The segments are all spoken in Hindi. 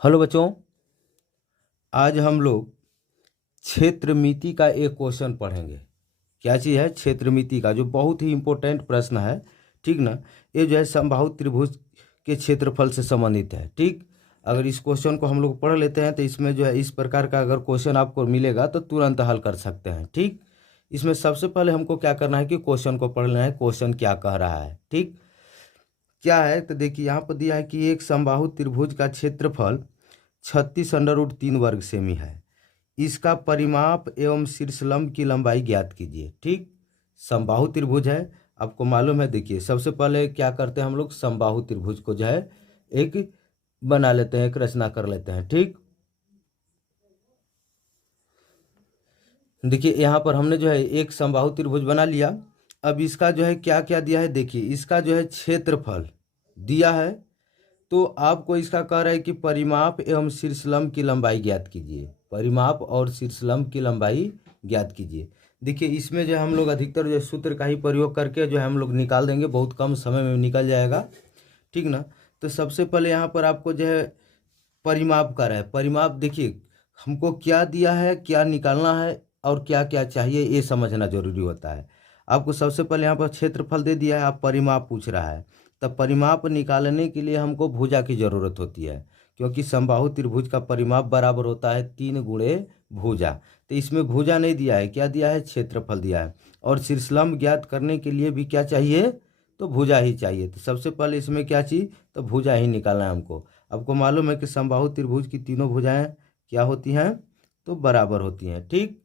हेलो बच्चों, आज हम लोग क्षेत्रमिति का एक क्वेश्चन पढ़ेंगे। क्या चीज़ है? क्षेत्रमिति का, जो बहुत ही इम्पोर्टेंट प्रश्न है। ठीक ना? ये जो है समबाहु त्रिभुज के क्षेत्रफल से संबंधित है। ठीक, अगर इस क्वेश्चन को हम लोग पढ़ लेते हैं तो इसमें जो है इस प्रकार का अगर क्वेश्चन आपको मिलेगा तो तुरंत हल कर सकते हैं। ठीक, इसमें सबसे पहले हमको क्या करना है कि क्वेश्चन को पढ़ लेना है, क्वेश्चन क्या कह रहा है। ठीक, क्या है तो देखिए यहाँ पर दिया है कि एक समबाहु त्रिभुज का क्षेत्रफल 36√3 वर्ग सेमी है। इसका परिमाप एवं शीर्षलंब की लंबाई ज्ञात कीजिए। ठीक, समबाहु त्रिभुज है, आपको मालूम है। देखिए सबसे पहले क्या करते हैं हम लोग, समबाहु त्रिभुज को जो है एक बना लेते हैं, एक रचना कर लेते हैं। ठीक, देखिए यहाँ पर हमने जो है एक समबाहु त्रिभुज बना लिया। अब इसका जो है क्या क्या दिया है, देखिए इसका जो है क्षेत्रफल दिया है। तो आपको इसका कह रहा है कि परिमाप एवं शीर्षलंब की लंबाई ज्ञात कीजिए। परिमाप और शीर्षलंब की लंबाई ज्ञात कीजिए। देखिए इसमें जो हम लोग अधिकतर जो सूत्र का ही प्रयोग करके जो है हम लोग निकाल देंगे, बहुत कम समय में निकल जाएगा। ठीक ना? तो सबसे पहले यहाँ पर आपको जो है परिमाप कर है। परिमाप देखिए हमको क्या दिया है, क्या निकालना है और क्या क्या चाहिए, ये समझना जरूरी होता है। आपको सबसे पहले यहाँ पर क्षेत्रफल दे दिया है, आप परिमाप पूछ रहा है। तब परिमाप निकालने के लिए हमको भुजा की जरूरत होती है, क्योंकि समबाहु त्रिभुज का परिमाप बराबर होता है 3 गुणे भुजा। तो इसमें भुजा नहीं दिया है, क्या दिया है? क्षेत्रफल दिया है। और शीर्षलंब ज्ञात करने के लिए भी क्या चाहिए? तो भुजा ही चाहिए। तो सबसे पहले इसमें क्या चीज़, तो भुजा ही निकालना है हमको। आपको मालूम है कि समबाहु त्रिभुज की तीनों भुजाएं क्या होती हैं? तो बराबर होती हैं। ठीक,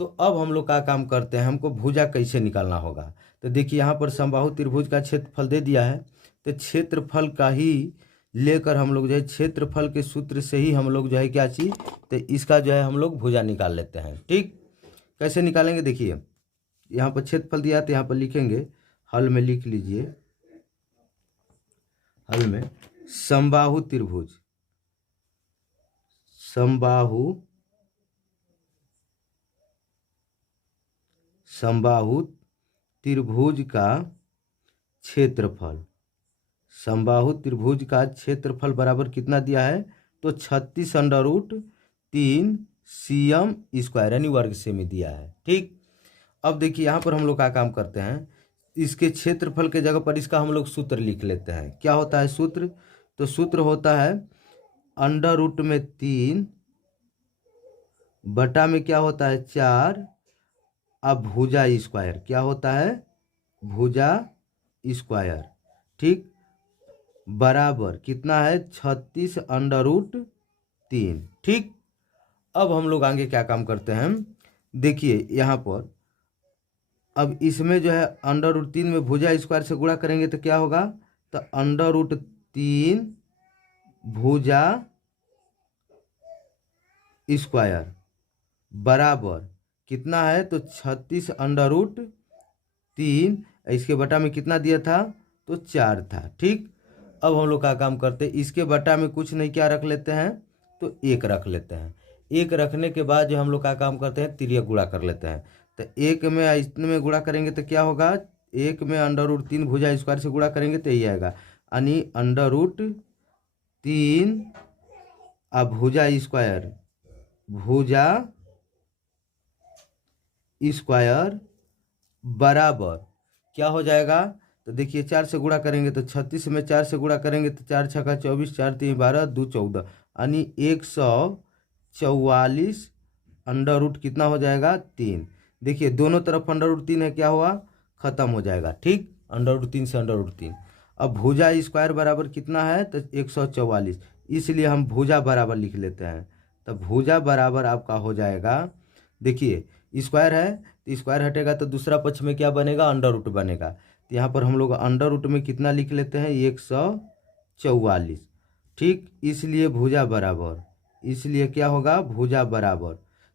तो अब हम लोग का काम करते हैं, हमको भुजा कैसे निकालना होगा। तो देखिए यहाँ पर समबाहु त्रिभुज का क्षेत्रफल दे दिया है। तो क्षेत्रफल का ही लेकर हम लोग जो है क्षेत्रफल के सूत्र से ही हम लोग जो है क्या चीज़, तो इसका जो है हम लोग भुजा निकाल लेते हैं। ठीक, कैसे निकालेंगे? देखिए यहाँ पर क्षेत्रफल दिया तो यहाँ पर लिखेंगे, हल में लिख लीजिए। हल में समबाहु त्रिभुज, समबाहु समबाहु त्रिभुज का क्षेत्रफल, समबाहु त्रिभुज का क्षेत्रफल बराबर कितना दिया है? तो 36√3 cm स्क्वायर यानी वर्ग सेमी दिया है। ठीक, अब देखिए यहाँ पर हम लोग क्या काम करते हैं, इसके क्षेत्रफल के जगह पर इसका हम लोग सूत्र लिख लेते हैं। क्या होता है सूत्र? तो सूत्र होता है √3 बटा में क्या होता है 4, अब भुजा स्क्वायर क्या होता है? भुजा स्क्वायर। ठीक, बराबर कितना है? 36√3। ठीक, अब हम लोग आगे क्या काम करते हैं, देखिए यहाँ पर अब इसमें जो है √3 में भुजा स्क्वायर से गुणा करेंगे तो क्या होगा? तो √3 भुजा स्क्वायर बराबर कितना है? तो 36√3, इसके बटा में कितना दिया था? तो 4 था। ठीक, अब हम लोग का काम करते हैं, इसके बटा में कुछ नहीं, क्या रख लेते हैं? तो 1 रख लेते हैं। 1 रखने के बाद जो हम लोग का काम करते हैं, तिर्यक गुणा कर लेते हैं। तो 1 में इतने में गुणा करेंगे तो क्या होगा? 1 में √3 भुजा स्क्वायर से गुणा करेंगे तो यही आएगा, यानी √3 अब भुजा स्क्वायर, भुजा स्क्वायर बराबर क्या हो जाएगा? तो देखिए 4 से गुणा करेंगे तो 36 में 4 से गुणा करेंगे तो 4 छक्का 24, 4 3 12, 2 14, यानी 144 अंडर रूट कितना हो जाएगा? 3। देखिए दोनों तरफ √3 है, क्या हुआ? खत्म हो जाएगा। ठीक, √3 से √3। अब भुजा स्क्वायर बराबर कितना है? तो 144, इसलिए हम भुजा बराबर लिख लेते हैं। तो भुजा बराबर आपका हो जाएगा, देखिए स्क्वायर है तो स्क्वायर हटेगा तो दूसरा पक्ष में क्या बनेगा? अंडर रूट बनेगा। तो यहाँ पर हम लोग अंडर रूट में कितना लिख लेते हैं? 144। ठीक, इसलिए भुजा बराबर, इसलिए क्या होगा? भुजा बराबर।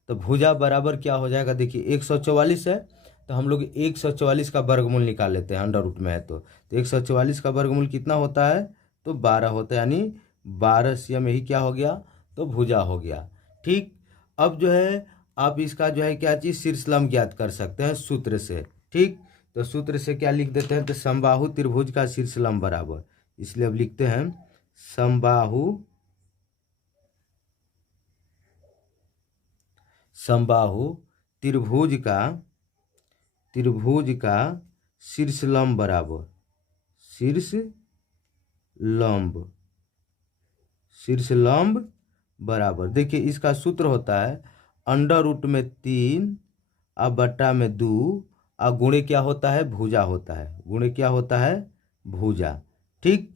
तो भुजा बराबर क्या हो जाएगा? देखिए 144 है तो हम लोग 144 का वर्गमूल निकाल लेते हैं, अंडर रूट में है तो 144 का वर्गमूल कितना होता है? तो 12 होता है, यानी 12 cm यही क्या हो गया? तो भुजा हो गया। ठीक, अब जो है आप इसका जो है क्या चीज़, शीर्षलंब ज्ञात कर सकते हैं सूत्र से। ठीक, तो सूत्र से क्या लिख देते हैं? तो समबाहु त्रिभुज का शीर्षलंब बराबर, इसलिए अब लिखते हैं समबाहु समबाहु त्रिभुज का शीर्ष लंब बराबर शीर्ष लंब बराबर। देखिए इसका सूत्र होता है अंडर रूट में 3 अब बट्टा में 2 और गुणे क्या होता है, भुजा होता है, गुणे क्या होता है, भुजा। ठीक।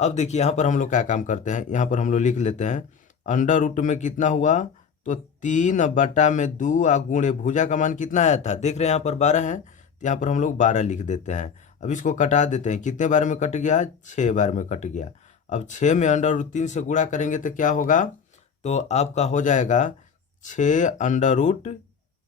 अब देखिए यहाँ पर हम लोग क्या काम करते हैं, यहाँ पर हम लोग लिख लेते हैं अंडर रूट में कितना हुआ, तो 3 बट्टा में 2 और गुणे भुजा का मान कितना आया था, देख रहे हैं यहाँ पर 12 है, तो यहाँ पर हम लोग 12 लिख देते हैं। अब इसको कटा देते हैं, कितने बार में कट गया, 6 बार में कट गया। अब 6 में अंडर रूट 3 से गुणा करेंगे तो क्या होगा, तो आपका हो जाएगा 6 अंडर रूट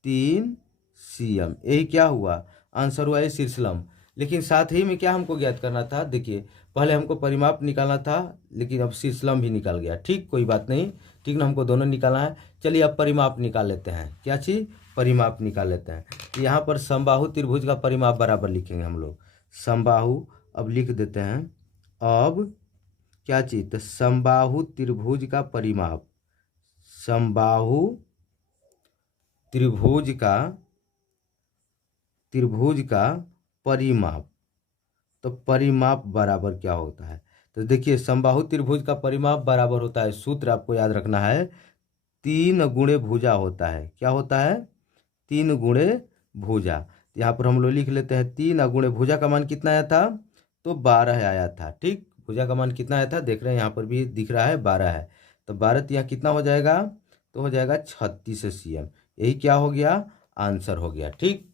3 cm। यही क्या हुआ, आंसर हुआ ये शीर्ष लंब। लेकिन साथ ही में क्या हमको ज्ञात करना था, देखिए पहले हमको परिमाप निकालना था लेकिन अब शीर्ष लंब भी निकाल गया। ठीक, कोई बात नहीं, ठीक ना, हमको दोनों निकालना है। चलिए अब परिमाप निकाल लेते हैं, क्या चीज़, परिमाप निकाल लेते हैं। तो यहाँ पर समबाहु त्रिभुज का परिमाप बराबर लिखेंगे हम लोग, समबाहु अब लिख देते हैं। अब क्या चीज़, तो समबाहु त्रिभुज का परिमाप, समबाहु त्रिभुज का परिमाप, तो परिमाप बराबर क्या होता है, तो देखिए समबाहु त्रिभुज का परिमाप बराबर होता है, सूत्र आपको याद रखना है, 3 गुणे भुजा होता है। क्या होता है, 3 गुणे भुजा। यहाँ पर हम लोग लिख लेते हैं 3 गुणे भुजा का मान कितना आया था, तो 12 आया था। ठीक, भुजा का मान कितना आया था, देख रहे हैं यहाँ पर भी दिख रहा है 12 है, तो 12 यहाँ कितना हो जाएगा, तो हो जाएगा 36 cm। यही क्या हो गया, आंसर हो गया। ठीक।